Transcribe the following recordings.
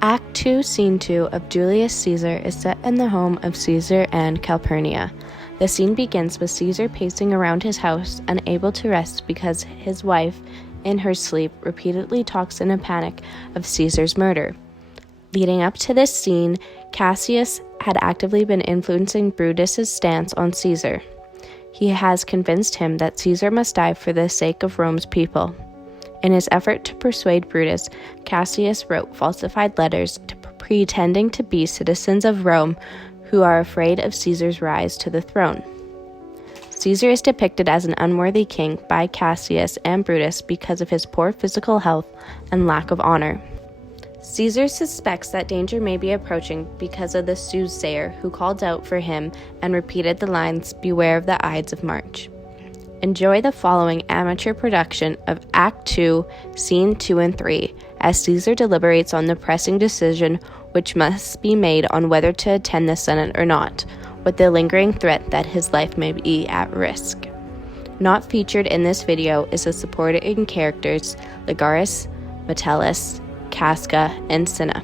Act 2, Scene 2 of Julius Caesar is set in the home of Caesar and Calpurnia. The scene begins with Caesar pacing around his house, unable to rest because his wife, in her sleep, repeatedly talks in a panic of Caesar's murder. Leading up to this scene, Cassius had actively been influencing Brutus's stance on Caesar. He has convinced him that Caesar must die for the sake of Rome's people. In his effort to persuade Brutus, Cassius wrote falsified letters pretending to be citizens of Rome who are afraid of Caesar's rise to the throne. Caesar is depicted as an unworthy king by Cassius and Brutus because of his poor physical health and lack of honor. Caesar suspects that danger may be approaching because of the soothsayer who called out for him and repeated the lines, "Beware of the Ides of March." Enjoy the following amateur production of Act 2, Scene 2 and 3, as Caesar deliberates on the pressing decision which must be made on whether to attend the Senate or not, with the lingering threat that his life may be at risk. Not featured in this video is the supporting characters Ligaris, Metellus, Casca, and Cinna.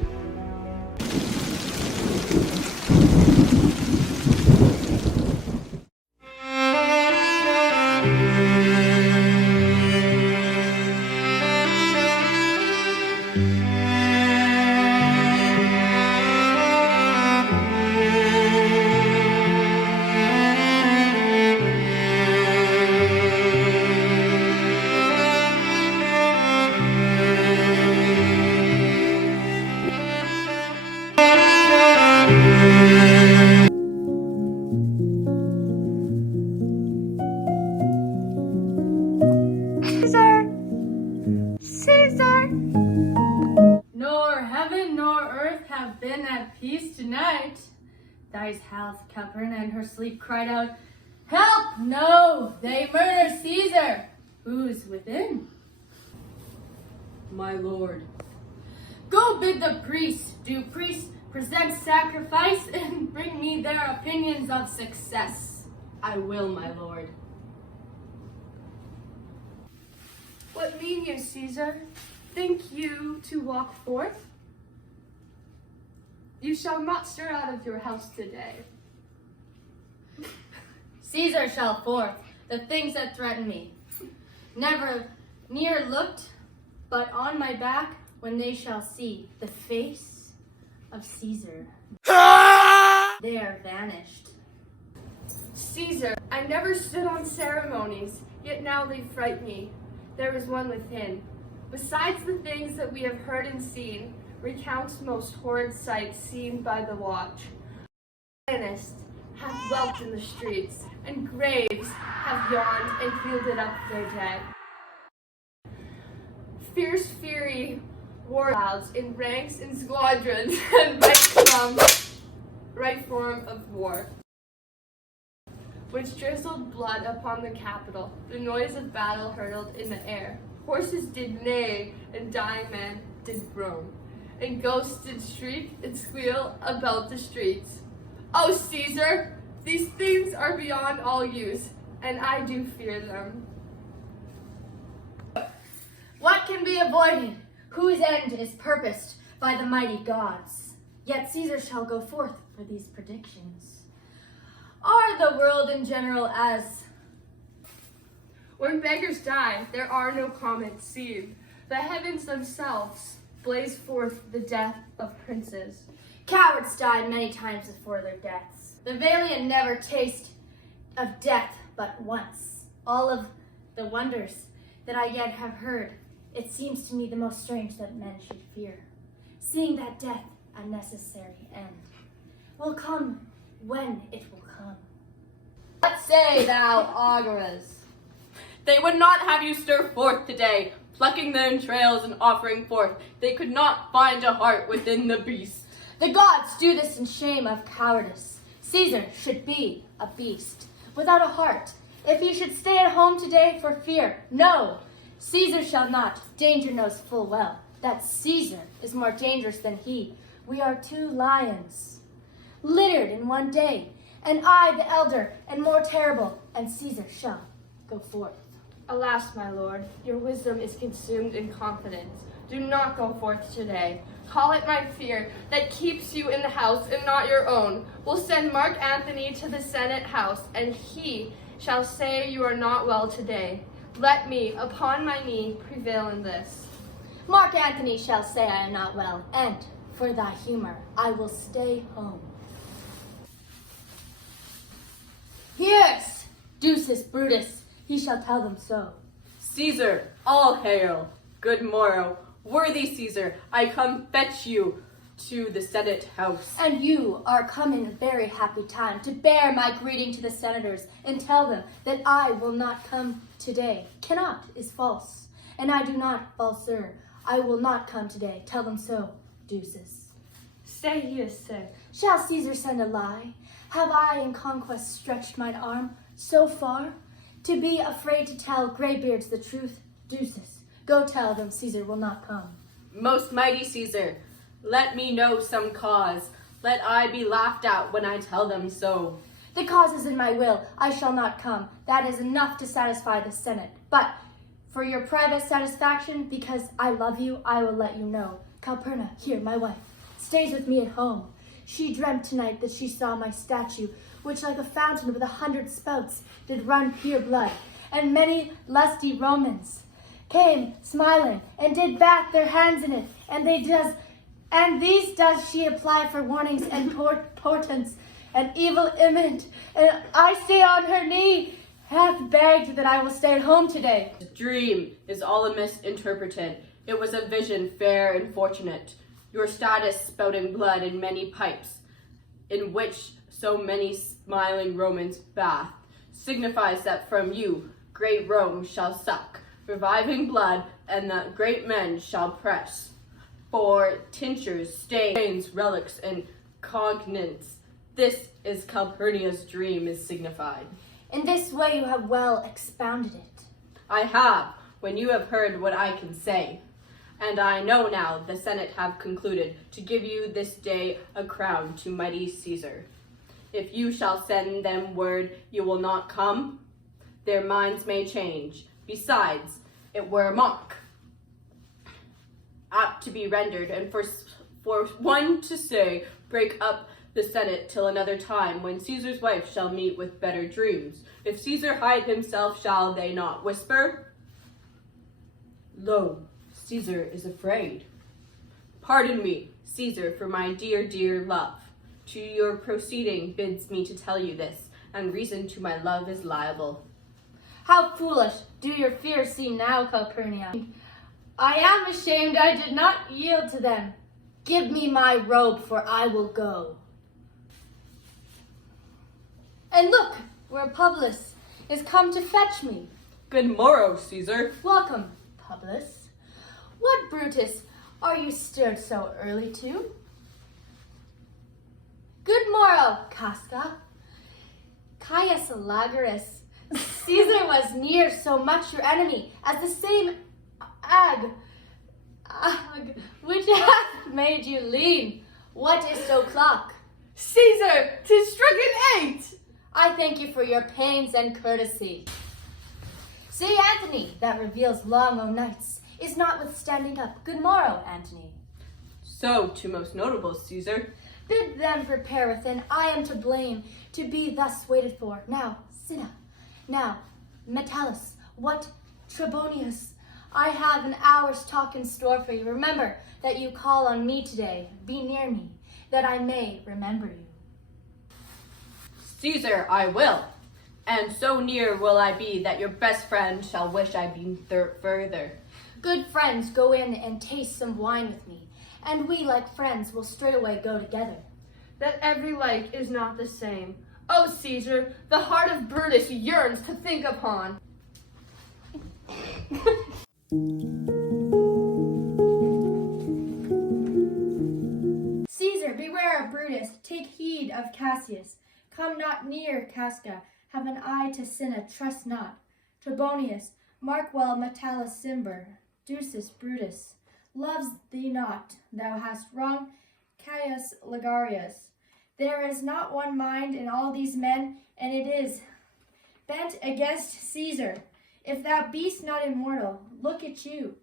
Caesar! Nor heaven nor earth have been at peace tonight. Thy's house, Calpurnia, in her sleep cried out, "Help! No! They murder Caesar! Who's within?" My lord. Go bid the priests, do priests present sacrifice, and bring me their opinions of success. I will, my lord. What mean you, Caesar? Think you to walk forth? You shall not stir out of your house today. Caesar shall forth the things that threaten me. Never near looked, but on my back when they shall see the face of Caesar. They are vanished. Caesar, I never stood on ceremonies, yet now they fright me. There is one within. Besides the things that we have heard and seen, recounts most horrid sights seen by the watch. Lioness hath dwelt in the streets, and graves have yawned and yielded up their dead. Fierce fury war clouds in ranks and squadrons, and right form of war, which drizzled blood upon the Capitol. The noise of battle hurtled in the air. Horses did neigh, and dying men did groan, and ghosts did shriek and squeal about the streets. O Caesar, these things are beyond all use, and I do fear them. What can be avoided, whose end is purposed by the mighty gods? Yet Caesar shall go forth for these predictions. Are the world in general as When beggars die, there are no comets seen. The heavens themselves blaze forth the death of princes. cowards die many times before their deaths? The valiant never taste of death but once. All of the wonders that I yet have heard, it seems to me the most strange that men should fear, seeing that death a necessary end will come when it will come. What say thou, Auguras? They would not have you stir forth today, plucking the entrails and offering forth. They could not find a heart within the beast. The gods do this in shame of cowardice. Caesar should be a beast, without a heart. If he should stay at home today for fear, no, Caesar shall not. Danger knows full well that Caesar is more dangerous than he. We are two lions, littered in one day, and I the elder and more terrible, and Caesar shall go forth. Alas, my lord, your wisdom is consumed in confidence. do not go forth today. Call it my fear that keeps you in the house and not your own. Will send Mark Antony to the Senate house, and he shall say you are not well today. Let me, upon my knee, prevail in this. Mark Antony shall say I am not well, and for thy humor, I will stay home. Yes, Ducis Brutus, he shall tell them so. Caesar, all hail. Good morrow. Worthy Caesar, I come fetch you to the Senate house. And you are come in a very happy time to bear my greeting to the senators and tell them that I will not come today. Cannot is false, and I do not, falser. I will not come today. Tell them so, Ducis. Say he is sick. Shall Caesar send a lie? Have I in conquest stretched mine arm so far? To be afraid to tell graybeards the truth, Ducis. Go tell them Caesar will not come. Most mighty Caesar, let me know some cause. Let I be laughed at when I tell them so. The cause is in my will. I shall not come. That is enough to satisfy the Senate. But for your private satisfaction, because I love you, I will let you know. Calpurnia, here, my wife, stays with me at home. She dreamt tonight that she saw my statue, which like a fountain with 100 spouts did run pure blood, and many lusty Romans came smiling and did bath their hands in it, and these does she apply for warnings and portents and evil image, and I stay on her knee, hath begged that I will stay at home today. The dream is all misinterpreted. It was a vision fair and fortunate. Your status spouting blood in many pipes, in which so many smiling Romans bath, signifies that from you great Rome shall suck reviving blood, and that great men shall press for tinctures, stains, relics, and cognants. This is Calpurnia's dream is signified. In this way you have well expounded it. I have, when you have heard what I can say. And I know now the Senate have concluded to give you this day a crown to mighty Caesar. If you shall send them word you will not come, their minds may change. Besides, it were a mock, apt to be rendered, and for one to say, break up the Senate till another time, when Caesar's wife shall meet with better dreams. If Caesar hide himself, shall they not whisper? Lo, Caesar is afraid. Pardon me, Caesar, for my dear, dear love. To your proceeding bids me to tell you this, and reason to my love is liable. How foolish do your fears seem now, Calpurnia. I am ashamed I did not yield to them. Give me my robe, for I will go. And look, where Publius is come to fetch me. Good morrow, Caesar. Welcome, Publius. What, Brutus, are you stirred so early too? Good morrow, Casca. Caius Lagerus. Caesar was near so much your enemy as the same ag which hath made you lean. What is so clock? Caesar, 'tis stricken 8. I thank you for your pains and courtesy. See, Antony, that reveals long o' nights, is notwithstanding up. Good morrow, Antony. So, to most notable, Caesar. Bid them prepare within. I am to blame to be thus waited for. Now, Cinna. Now, Metellus. What, Trebonius? I have an hour's talk in store for you. Remember that you call on me today. Be near me, that I may remember you. Caesar, I will. And so near will I be that your best friend shall wish I be further. Good friends, go in and taste some wine with me, and we, like friends, will straightway go together. That every like is not the same. O Caesar, the heart of Brutus yearns to think upon. Caesar, beware of Brutus. Take heed of Cassius. Come not near Casca. Have an eye to Cinna. Trust not. Trebonius, mark well Metellus Cimber. Ducis Brutus loves thee not. Thou hast wrong Caius Ligarius. There is not one mind in all these men, and it is bent against Caesar. If thou be'st not immortal, look at you.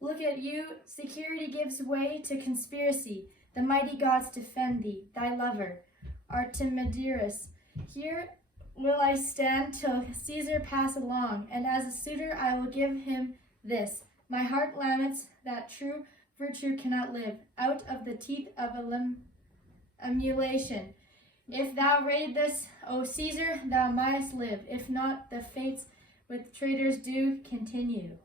Look at you, security gives way to conspiracy. The mighty gods defend thee, thy lover, Artemidorus. Here will I stand till Caesar pass along, and as a suitor I will give him this. My heart laments that true virtue cannot live out of the teeth of emulation. If thou raid this, O Caesar, thou mightst live. If not, the fates with traitors do continue.